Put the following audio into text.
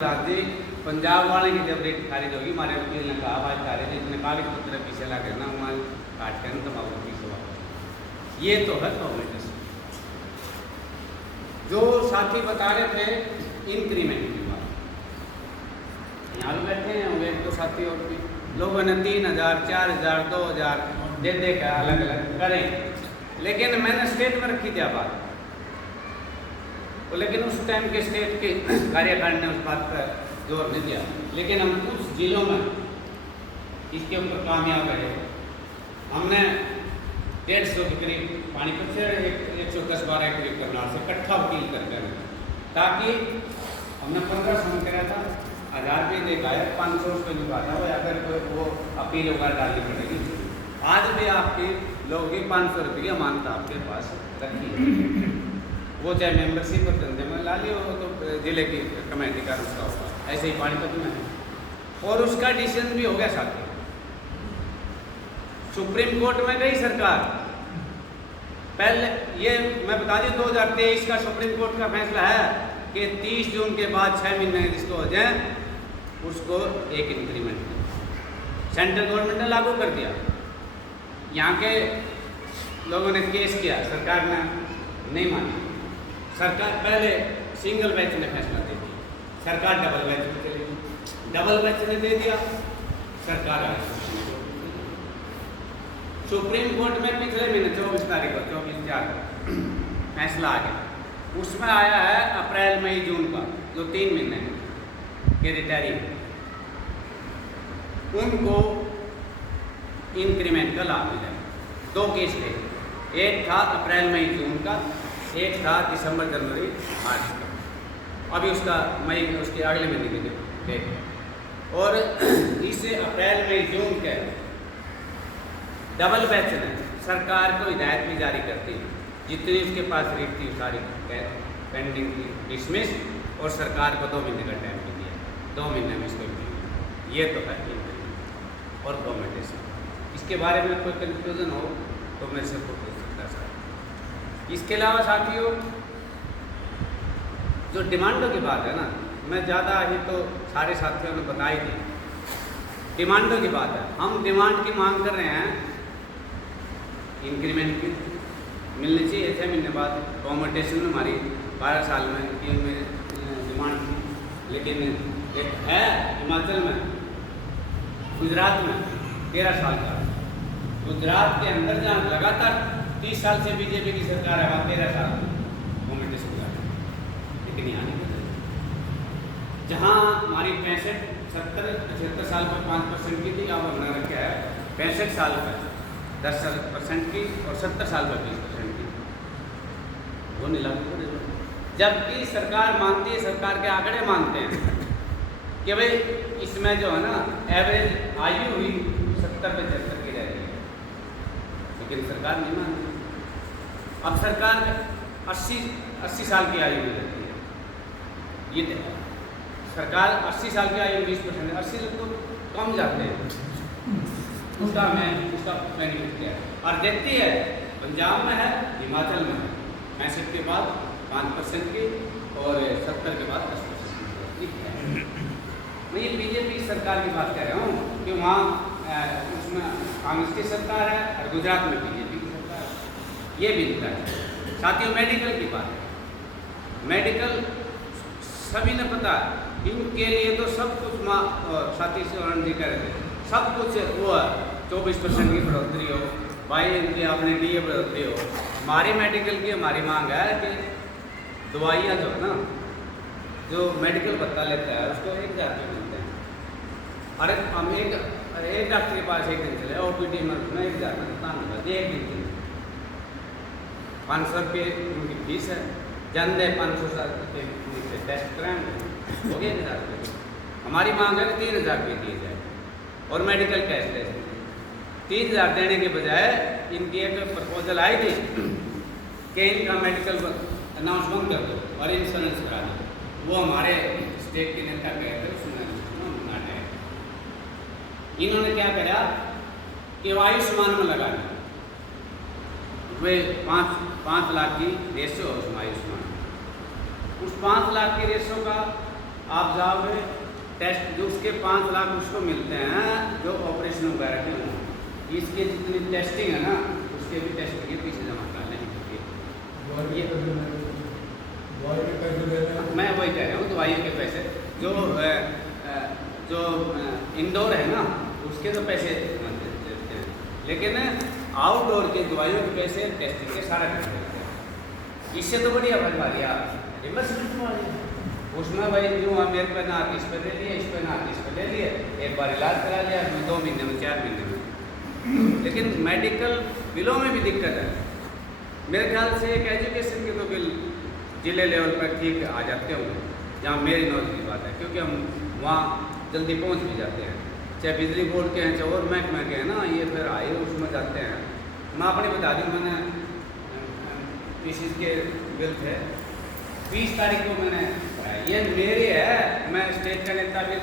जी पंजाब वाले की जब रेट खारिज होगी हमारे वकील ने कहा भाई खारिज इसने कागज पत्र पीछे ला करना वहाँ काट कर तो आपको पीछे वापस। ये तो है गवर्नमेंट। जो साथी बता रहे थे इंक्रीमेंट की बात, यहाँ लोग बैठे हैं होंगे एक दो साथी और भी लोगों ने 3000 4000 2000 दे दे कर अलग अलग करें, लेकिन मैंने स्टेट में रखी थी बात तो, लेकिन उस टाइम के स्टेट के कार्यकारिणी ने उस बात पर जोर नहीं दिया। लेकिन हम कुछ जिलों में इसके ऊपर कामयाब रहे। हमने 150 के करीब पानीपत से 110-12 के करीब करनाल से इकट्ठा वकील करते हैं, ताकि हमने 1500 में कराया था, 1000 रुपये देखा है, 500 रुपये नहीं पाता वो, अगर वो अपील वगैरह डालनी पड़ेगी। आज भी आपकी लोगों की 500 रुपये की अमानत आपके पास रखी है, वो चाहे मेंबरशिप और धंधे में ला लियो तो जिले की कमेटी का उसका होगा। ऐसे ही पानीपत में है और उसका डिसीजन भी हो गया साथी। सुप्रीम कोर्ट में गई सरकार पहले, ये मैं बता दूं 2023 का सुप्रीम कोर्ट का फैसला है कि 30 जून के बाद 6 महीने जिसको हो जाए उसको एक इंक्रीमेंट सेंट्रल गवर्नमेंट ने लागू कर दिया। यहाँ के लोगों ने केस किया, सरकार ने नहीं माना। सरकार पहले सिंगल बेंच ने फैसला दे दिया, सरकार डबल बेंच में चली गई, डबल बेंच ने दे दिया, सरकार सुप्रीम कोर्ट में पिछले महीने 24 तारीख को 24/4 फैसला आ गया। उसमें आया है अप्रैल मई जून का जो 3 महीने के रिटायरी उनको इंक्रीमेंट का लाभ मिलेगा। 2 केस थे, एक था अप्रैल मई जून का, एक था दिसंबर जनवरी मार्च का। अभी उसका मई उसके अगले महीने के डेट और इसे अप्रैल मई जून के डबल बैच ने सरकार को हिदायत भी जारी करती है, जितनी उसके पास रेट थी सारी पेंडिंग थी डिसमिस, और सरकार को 2 महीने का टाइम भी दिया, 2 महीने में इसको ये तो है और गवर्नमेंट। इसके बारे में कोई कंफ्यूजन हो तो मेरे से पूछ सकता है सर। इसके अलावा साथियों जो डिमांडों की बात है ना, मैं ज़्यादा ही तो सारे साथियों ने बताई थी, डिमांडों की बात है। हम डिमांड की मांग कर रहे हैं इंक्रीमेंट की मिलनी चाहिए 6 महीने बाद। कॉम्पिटिशन में हमारी 12 साल में की डिमांड थी, लेकिन एक है हिमाचल में, गुजरात में 13 साल का, गुजरात के अंदर जहाँ लगातार 30 साल से बीजेपी की सरकार है, वहाँ 13 साल कॉम्पिटिशन इतनी आने जहाँ हमारी 65 70 75 साल पर 5% की थी, अब हमने रखा है 65 साल पर 10% की और 70 साल पर 20% की, वो नहीं लागू करेगा। जबकि सरकार मानती है, सरकार के आंकड़े मानते हैं कि भाई इसमें जो है ना एवरेज आयु हुई 70-75 की रह रही है, लेकिन सरकार नहीं मानती। अब सरकार 80 साल की आयु में रहती है, ये सरकार 80 साल की आयु 20%, 80 लोग तो कम जाते हैं, उसका बेनिफिट क्या है और देती है। पंजाब में है, हिमाचल में है 65 के बाद 5% की और 70 के बाद 10% की है। मैं ये बीजेपी सरकार की बात कर रहा हूँ कि वहाँ उसमें कांग्रेस की सरकार है और गुजरात में बीजेपी की सरकार है, ये भी दिखता है। साथियों मेडिकल की बात है, मेडिकल सभी ने पता है, इनके लिए तो सब कुछ साथी से जी कह रहे थे, सब कुछ वो है 24% की बढ़ोतरी हो, भाई इनकी आपने DA बढ़ोतरी हो। हमारी मेडिकल की हमारी मांग है कि दवाइयाँ जो है ना, जो मेडिकल भत्ता लेता है उसको 1000 रुपये मिलते हैं। अरे हम एक डॉक्टर के पास एक दिन चले OPD में 1000 में एक दिन के 500 रुपये उनकी फीस है, जन दे 500 रुपये टेस्ट कराएँ हो गए 1000 रुपये। हमारी मांग है कि 3000 रुपये दिए जाए और मेडिकल कैशलेस। 3000 देने के बजाय इनकी एक प्रपोजल आई थी कि इनका मेडिकल अनाउंस बंद कर दो और इंश्योरेंस करा दो। वो हमारे स्टेट के नेता गए थे, उसने इन्होंने क्या करा कि वो आयुष्मान में लगा दिया, वे 5 लाख की रेशो उसमें आयुष्मान, उस 5 लाख की रेशो का आप जाओगे टेस्ट जो उसके 5 लाख उसको मिलते हैं जो ऑपरेशन वगैरह के हों, इसके जितनी टेस्टिंग है ना उसके भी टेस्टिंग के पीछे जमा कर लेंगे। मैं वही कह रहा हूँ दवाइयों के पैसे जो इंडोर है ना उसके तो पैसे देते हैं, लेकिन आउटडोर के दवाइयों के पैसे टेस्टिंग के सारा पैसे देते हैं। इससे तो बढ़िया बनवाली आप रिवर्स उसमें भाई जो मेरे पे ना इस पे ले लिए, इस पे ना इस पे ले लिए, एक बार इलाज करा लिया, 2 महीने में 4 महीने में। लेकिन मेडिकल बिलों में भी दिक्कत है मेरे ख्याल से। एक एजुकेशन के तो बिल जिले लेवल पर ठीक आ जाते होंगे, जहाँ मेरी नॉलेज की बात है, क्योंकि हम वहाँ जल्दी पहुँच भी जाते हैं। चाहे बिजली बोर्ड के हैं चाहे और महकमे के हैं ना, ये फिर आए उसमें जाते हैं। मैं अपनी बता दूँ, मैंने पीसीस के बिल थे 20 तारीख को मैंने, ये मेरे है, मैं स्टेट का नेता भी